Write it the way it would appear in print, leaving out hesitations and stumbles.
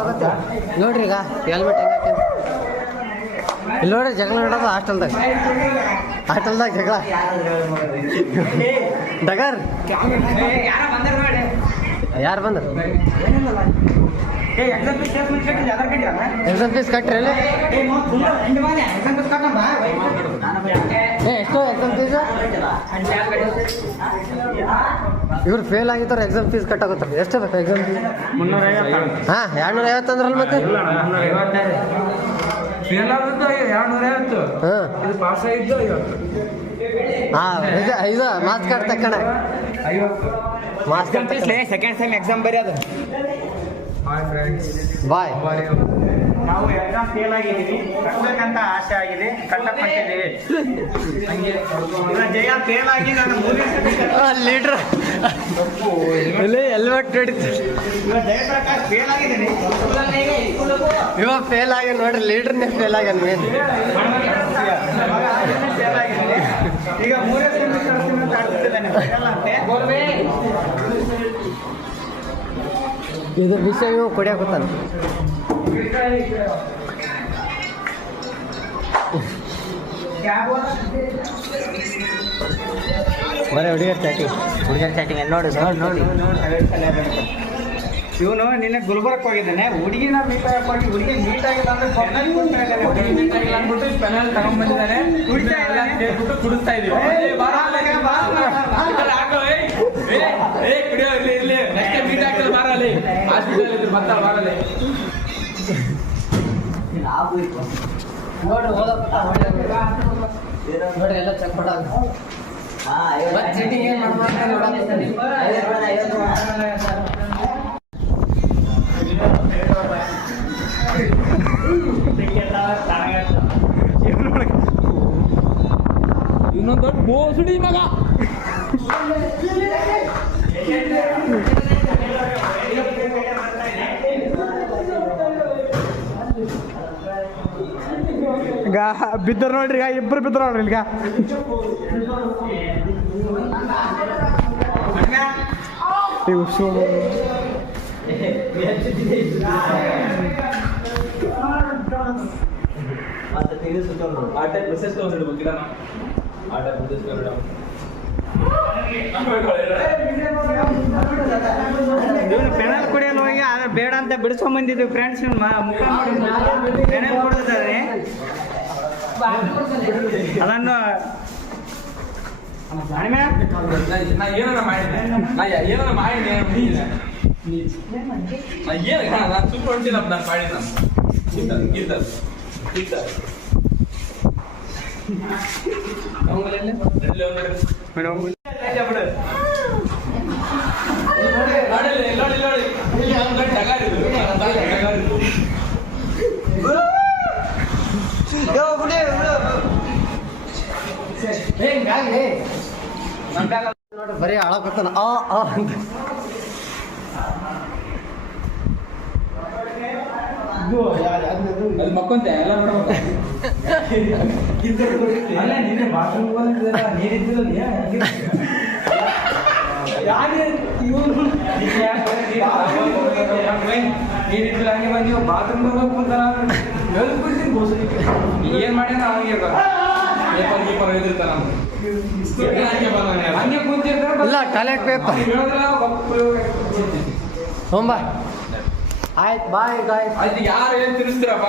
ಆಗುತ್ತೆ ನೋಡ್ರಿ. ಈಗ ಹೆಲ್ಮೆಟ್ ಹೆಂಗೆ ಇಲ್ಲಿ ನೋಡ್ರಿ, ಜಗಳ ನೋಡೋದು ಹಾಸ್ಟೆಲ್ದಾಗ ಜಗಳ. ಡಗರ್ ಯಾರು ಬಂದರು? ಎಕ್ಸಾಮ್ ಫೀಸ್ ಕಟ್ಟ್ರಿ ಅಲ್ಲಿ? ಎಷ್ಟು ಎಕ್ಸಾಮ್ ಫೀಸ್? ಇವ್ರು ಫೇಲ್ ಆಗಿರ್ತಾರೆ, ಎಕ್ಸಾಮ್ ಫೀಸ್ ಕಟ್ಟಾಗುತ್ತಾರೆ. ಎಷ್ಟು ಬೇಕು ಎಕ್ಸಾಮ್ ಫೀಸ್? 350. ಹಾಂ, 250 ಅಂದ್ರಲ್ಲ ಮತ್ತೆ. ಹಾಂ, ಇದು ಮಾರ್ಕ್ಸ್ ಕಾರ್ಡ್ ತಕ್ಕಣ ಸೆಕೆಂಡ್ ಸೆಮ್ ಎಕ್ಸಾಮ್ ಬರೆಯೋದು. ಬಾಯ್. ನಾವು ಎಕ್ಸಾಮ್ ಫೇಲ್ ಆಗಿದ್ದೀವಿ, ಕಟ್ಟಬೇಕಂತ ಆಸೆ ಆಗಿದೆ, ಕಟ್ಟಕೊಂಡಿದ್ದೀವಿ. ಜಯ ಫೇಲ್ ಆಗಿ ನಾನು ಲೀಡ್ರ್ ಹೆಲ್ಮೆಟ್ ಹೊಡಿತು. ಜಯಪ್ರಕಾಶ್ ಫೇಲ್ ಆಗಿದ್ದೀನಿ, ಇವಾಗ ಫೇಲ್ ಆಗಿ ನೋಡ್ರಿ, ಲೀಡ್ರ್ನೇ ಫೇಲ್ ಆಗ್ಯಾನ ಮೇನ್. ಫೇಲ್ ಆಗಿದ್ದೀನಿ. ಈಗ 3ನೇ ಸೆಮಿಸ್ಟರ್ ಕಾಡ್ತಿದ್ದಾನೆ ಅಂತೆ. ಇದ್ರ ವಿಷಯ ಇವು ಕೊಡಿಯಾಕತ್ತಾನ. ಬರೀ ಹುಡುಗಿಯರ್ ಚಾಟಿಂಗ್ ನೋಡಿ ನೋಡಿ. ಇವನು ನಿನ್ನೆ ಗುಲ್ಬರ್ಗ್ ಹೋಗಿದ್ದಾನೆ, ಹುಡುಗಿನ ಮೀಟ್ ಆಗಕ್ಕೆ ಹೋಗಿ ಹುಡುಗಿ ಮೀಟ್ ಆಗಿಲ್ಲ ಅಂದ್ರೆ ಪೆನಲ್ ತಗೊಂಡ್ಬಂದಿದ್ದಾನೆ, ಕುಡಿಸ್ತಾ ಇದೀವಿ. ನೋಡ್ರಿ ಎಲ್ಲ ಚೆಕ್ ಮಾಡ ಚೀಟಿಂಗ್ ಏನ್ ಇನ್ನೊಂದು ದೊಡ್ಡ ಬೋಸುಡಿ ಮಗ. ಈಗ ಬಿದ್ದರು ನೋಡ್ರಿ, ಈಗ ಇಬ್ಬರು ಬಿದ್ದರು ನೋಡ್ರಿ. ಈಗ ಪೆನಲ್ ಕುಡಿಯಲು ಹೋಗಿ ಆದ್ರೆ ಬೇಡ ಅಂತ ಬಿಡಿಸ್ಕೊಂಡ್ಬಂದಿದ್ವಿ ಫ್ರೆಂಡ್ಸ್. ಮುಖ ಪೆನಲ್ ಕುಡಿದಿದ್ದಾರೆ, ಅದನ್ನು ಏನಾರ ಮಾಡಿದ್ದೆ ಸುಟ್ಟು ಹೊಂಟಿಲ್ಲ ನಾನು ಮಾಡಿದ ಬರೀ ಹಾಳಾಕತ್ತಾನ ಅಂತ. ಅದು ಮಕ್ಕೊಂತ ಎಲ್ಲ ಏನ್ ಮಾಡ್ಯಾನ ಹಂಗೆ ಕೂತಿರ್ತಾರ. ಇಲ್ಲ ಟಾಯ್ಲೆಟ್ ಬೇಕು. ಹೋಂಬಾ ಆಯ್ತು, ಬಾಯ್ ಗಾಯ್. ಆಯ್ತು, ಯಾರು ಏನ್ ತಿನ್ನಿಸ್ತೀರಪ್ಪ?